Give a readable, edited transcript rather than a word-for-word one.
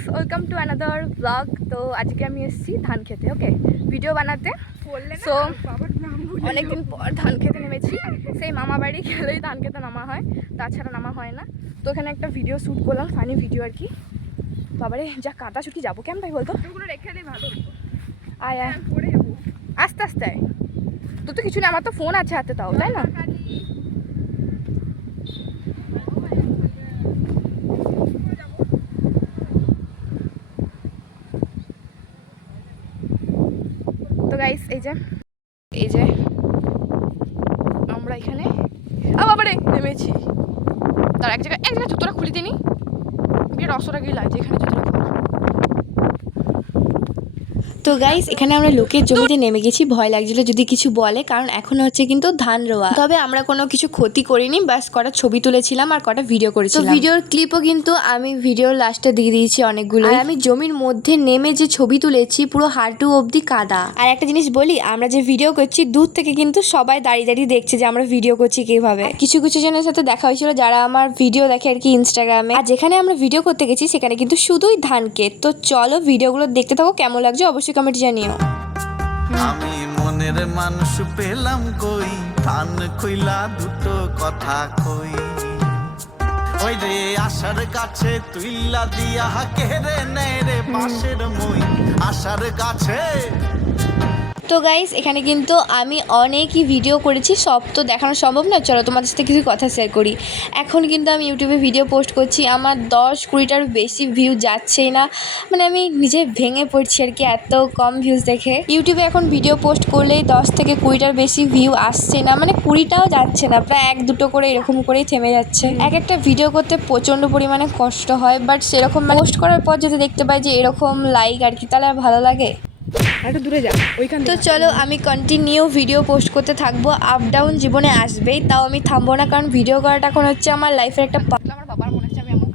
Guys, welcome to another blog. তো আজকে আমি এসেছি ধান খেতে, ওকে, ভিডিও বানাতে। সো অনেকদিন পর ধান খেতে নেমেছি। সেই মামা বাড়ি গেলেই ধান খেতে নামা হয়, তাছাড়া নামা হয় না। তো এখানে একটা ভিডিও শ্যুট করলাম, ফানি ভিডিও আর কি। বাবারে যা কাঁটা ছুটি যাবো কেমন তাই বলতো, রেখে দিই ভালো। আয় আয় পড়ে যাবো আস্তে আস্তে আয়। তোর তো কিছু না, আমার তো ফোন আছে হাতে, তাও তাই না? তো গাইস এই যে আমরা এখানে বাবারে নেমেছি। তার এক জায়গায় জুতোটা খুলে দিনি, বিরাট অসরাগি লাগছে এখানে জুতোটা খোলা। তো গাইস এখানে আমরা লোকের জমিতে নেমে গেছি, ভয় লাগছিল যদি কিছু বলে, কারণ এখন হচ্ছে কিন্তু ধান রোয়া। তবে আমরা কোনো কিছু ক্ষতি করিনি, বাস কটা ছবি তুলেছিলাম আর কটা ভিডিও করেছিলাম। তো ভিডিওর ক্লিপও কিন্তু আমি ভিডিওর লাস্টে দিয়ে দিয়েছি অনেকগুলো। আর আমি জমির মধ্যে নেমে যে ছবি তুলেছি পুরো হাঁটু অবধি কাদা। আর একটা জিনিস বলি, আমরা যে ভিডিও করছি দূর থেকে কিন্তু সবাই দাঁড়িয়ে দাঁড়িয়ে দেখছে যে আমরা ভিডিও করছি কিভাবে। কিছু কিছু জনের সাথে দেখা হয়েছিল যারা আমার ভিডিও দেখে আর কি ইনস্টাগ্রামে। আর যেখানে আমরা ভিডিও করতে গেছি সেখানে কিন্তু শুধুই ধান ক্ষেত। তো চলো ভিডিওগুলো দেখতে থাকো, কেমন লাগছে অবশ্যই কমেন্ট জানিও। আমি মনের মানুষ পেলাম কই, ধান খুইলা দুটো কথা কই। ওই রে আশার কাছে তুইলা দিয়া কেড়ে নেয় রে পাশের মই, আশার কাছে। তো গাইস এখানে কিন্তু আমি অনেকই ভিডিও করেছি, সব তো দেখানো সম্ভব না। চলো তোমাদের সাথে কিছু কথা শেয়ার করি। এখন কিন্তু আমি ইউটিউবে ভিডিও পোস্ট করছি, আমার 10-20টার বেশি ভিউ যাচ্ছেই না। মানে আমি নিজে ভেঙে পড়ছি আর কি, এত কম ভিউজ দেখে। ইউটিউবে এখন ভিডিও পোস্ট করলেই 10 থেকে 20টার বেশি ভিউ আসছে না, মানে 20টাও যাচ্ছে না, প্রায় 1-2টো করে এরকম করেই থেমে যাচ্ছে। এক একটা ভিডিও করতে প্রচণ্ড পরিমাণে কষ্ট হয়, বাট সেরকম পোস্ট করার পর যদি দেখতে পাই যে এরকম লাইক আর কি, তাহলে আর ভালো লাগে। একটু দূরে যা ওইখান। তো চলো আমি কন্টিনিউ ভিডিও পোস্ট করতে থাকবো। আপ ডাউন জীবনে আসবেই, তাও আমি থামবো না, কারণ ভিডিও করাটা এখন হচ্ছে আমার লাইফের একটা আমার বাবার মনে হচ্ছে আমি এমন